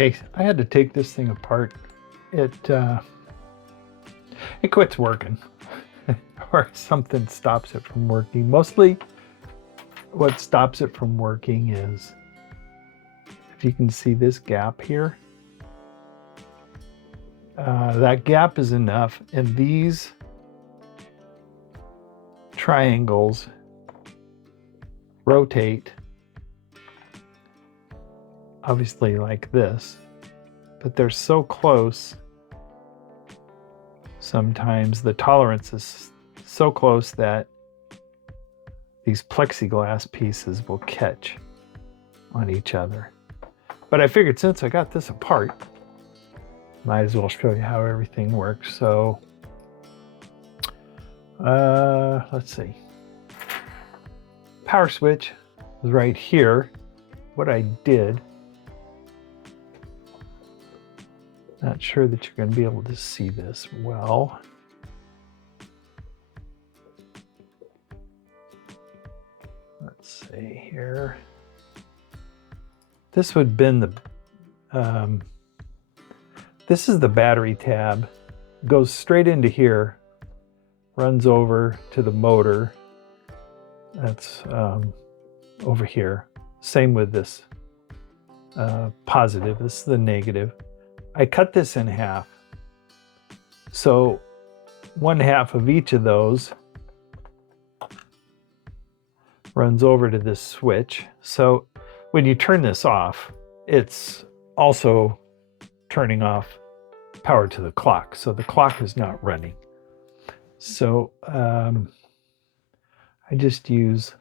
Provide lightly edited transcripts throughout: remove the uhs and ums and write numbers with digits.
Okay, I had to take this thing apart. It quits working, or something stops it from working. Mostly, what stops it from working is, if you can see this gap here, that gap is enough, and these triangles rotate, obviously like this, but they're so close. Sometimes the tolerance is so close that these plexiglass pieces will catch on each other. But I figured since I got this apart, might as well show you how everything works. So let's see. Power switch is right here. What I did, not sure that you're going to be able to see this well. Let's see here. This would have been the, this is the battery tab. Goes straight into here, runs over to the motor. That's over here. Same with this positive. This is the negative. I cut this in half. So one half of each of those runs over to this switch. So when you turn this off, it's also turning off power to the clock. So the clock is not running. So I just use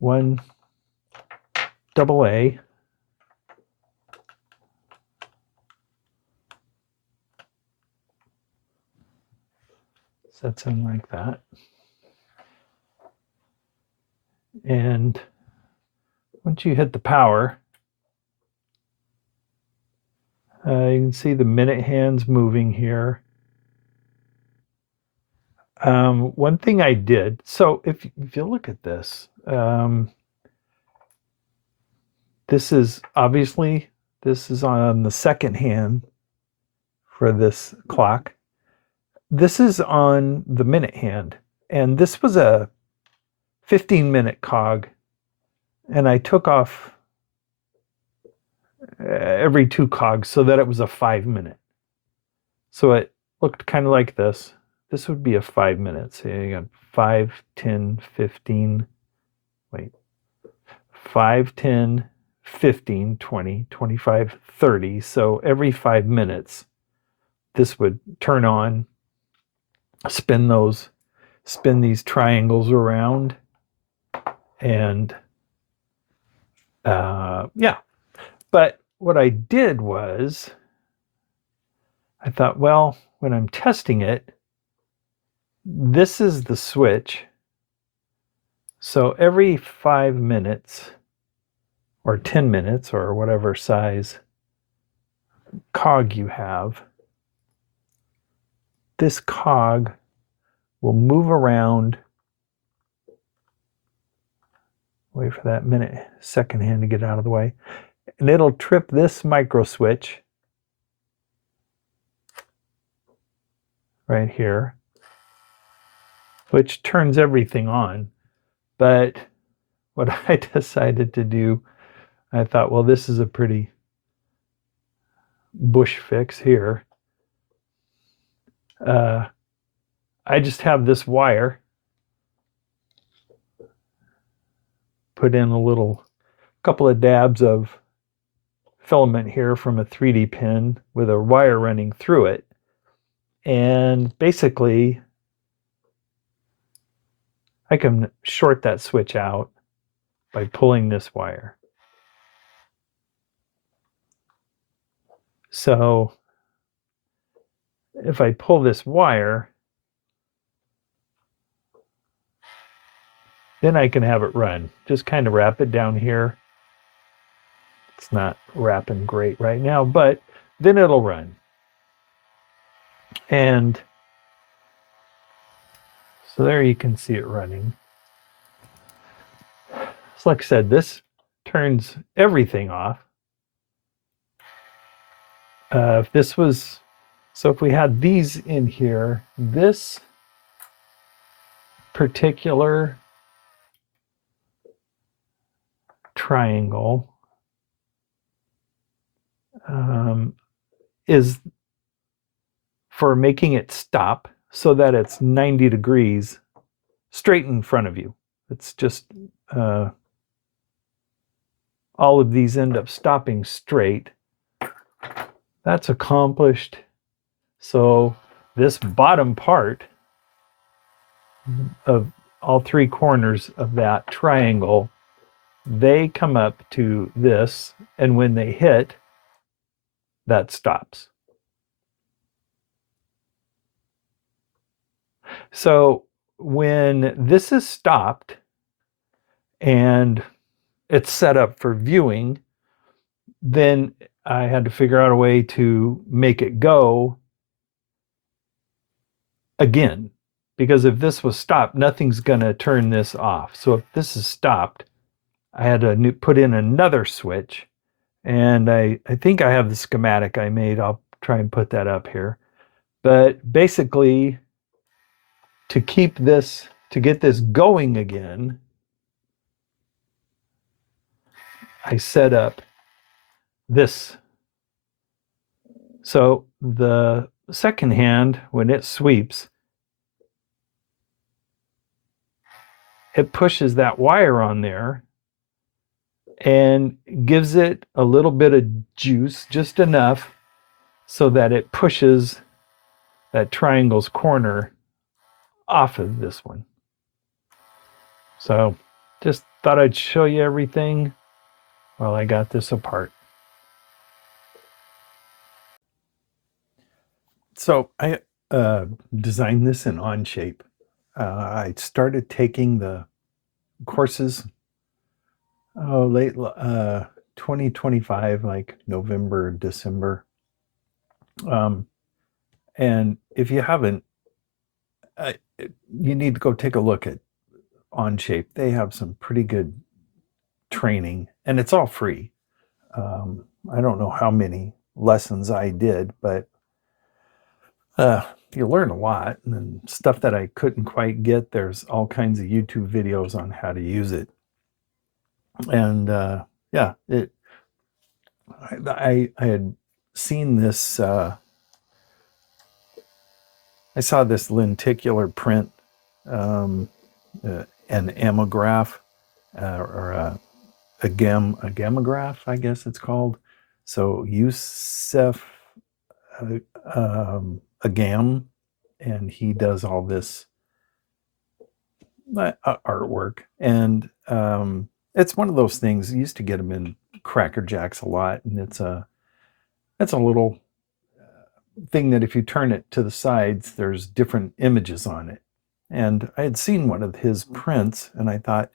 one AA. Sets in like that. And once you hit the power, you can see the minute hands moving here. One thing I did, so if you look at this, this is obviously, this is on the second hand for this clock. This is on the minute hand, and this was a 15-minute cog, and I took off every 2 cogs so that it was a 5-minute. So it looked kind of like this. This would be a 5 minutes. So you got 5, 10, 15, wait, 5, 10, 15, 20, 25, 30. So every 5 minutes, this would turn on, spin these triangles around, and yeah. But what I did was, I thought, well, when I'm testing it, this is the switch. So every 5 minutes or 10 minutes or whatever size cog you have, this cog will move around. Wait for that second hand to get out of the way. And it'll trip this micro switch right here, which turns everything on. But what I decided to do, I thought, well, this is a pretty bush fix here. I just have this wire, put in a couple of dabs of filament here from a 3D pin with a wire running through it. And basically, I can short that switch out by pulling this wire. So if I pull this wire, then I can have it run. Just kind of wrap it down here. It's not wrapping great right now, but then it'll run. And so there you can see it running. So like I said, this turns everything off. If this was, so if we had these in here, this particular triangle is for making it stop so that it's 90 degrees straight in front of you. It's just all of these end up stopping straight. That's accomplished. So this bottom part of all three corners of that triangle, they come up to this, and when they hit, that stops. So when this is stopped and it's set up for viewing, then I had to figure out a way to make it go again. Because if this was stopped, nothing's going to turn this off. So if this is stopped, I had to put in another switch. And I think I have the schematic I made. I'll try and put that up here. But basically, to keep this, to get this going again, I set up this. So the second hand, when it sweeps, it pushes that wire on there and gives it a little bit of juice, just enough so that it pushes that triangle's corner off of this one. So just thought I'd show you everything while I got this apart. So I designed this in Onshape. I started taking the courses late 2025, like November, December. And if you haven't, you need to go take a look at Onshape. They have some pretty good training, and it's all free. I don't know how many lessons I did, but you learn a lot, and stuff that I couldn't quite get. There's all kinds of YouTube videos on how to use it. And yeah, I had seen this. I saw this lenticular print, an amograph, or a gammagraph, I guess it's called. So Yusef Agam, and he does all this artwork, and it's one of those things. You used to get them in Cracker Jacks a lot, and it's a little thing that if you turn it to the sides, there's different images on it. And I had seen one of his prints, and I thought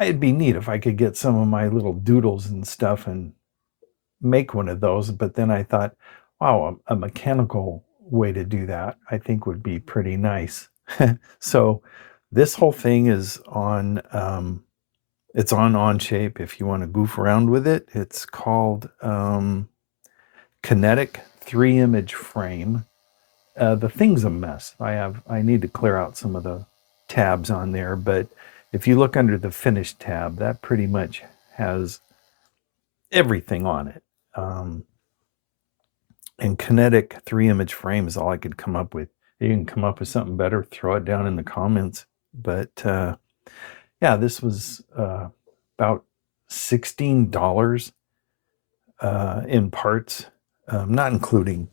it'd be neat if I could get some of my little doodles and stuff and make one of those. But then I thought, wow, a mechanical way to do that I think would be pretty nice. So this whole thing is on it's on Onshape if you want to goof around with it. It's called Kinetic 3-image frame. The thing's a mess. I need to clear out some of the tabs on there, but if you look under the finished tab, that pretty much has everything on it. And Kinetic 3-image frame is all I could come up with. You can come up with something better, throw it down in the comments. But yeah, this was about $16 in parts, not including,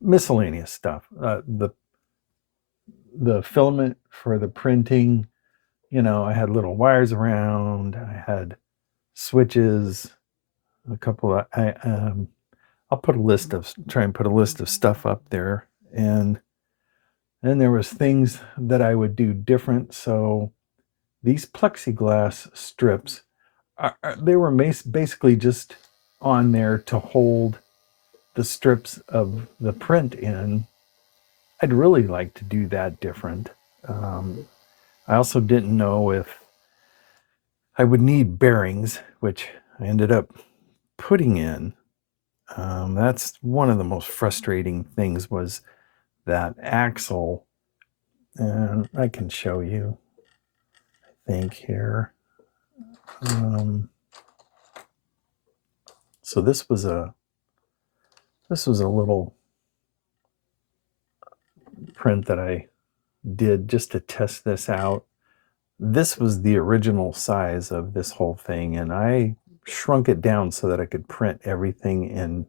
miscellaneous stuff. The filament for the printing, I had little wires around. I had switches, a couple of. I'll put try and put a list of stuff up there, and then there was things that I would do different. So these plexiglass strips, they were basically just on there to hold the strips of the print in. I'd really like to do that different. I also didn't know if I would need bearings, which I ended up putting in. That's one of the most frustrating things, was that axle. And I can show you, I think, here. So this was a little print that I did just to test this out. This was the original size of this whole thing, and I shrunk it down so that I could print everything in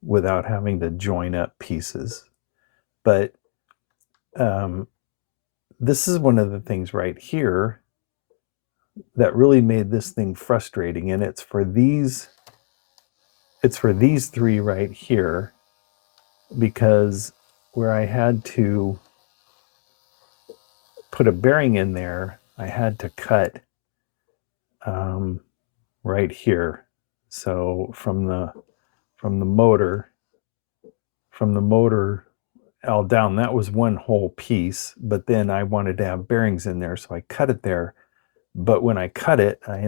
without having to join up pieces. But this is one of the things right here that really made this thing frustrating, and it's for these three right here, because where I had to put a bearing in there, I had to cut right here. So from the motor all down, that was one whole piece, but then I wanted to have bearings in there, so I cut it there. But when I cut it, I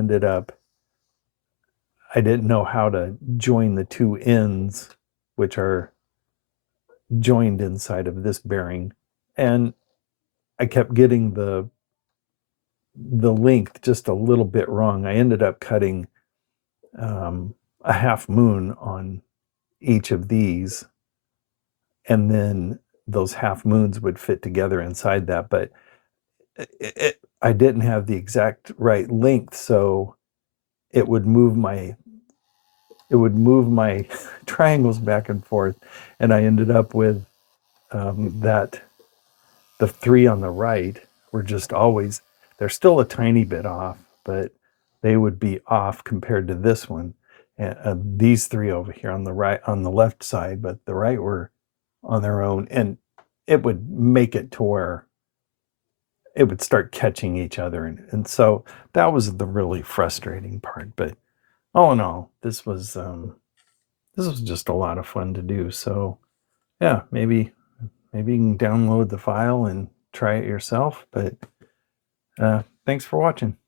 didn't know how to join the two ends, which are joined inside of this bearing, and I kept getting the length just a little bit wrong. I ended up cutting a half moon on each of these, and then those half moons would fit together inside that. But I didn't have the exact right length, so it would move my triangles back and forth, and I ended up with that the three on the right were just always, they're still a tiny bit off, but they would be off compared to this one. And these three over here on the right, on the left side, but the right were on their own, and it would make it to where it would start catching each other. And so that was the really frustrating part. But all in all, this was just a lot of fun to do. So yeah, maybe you can download the file and try it yourself. But thanks for watching.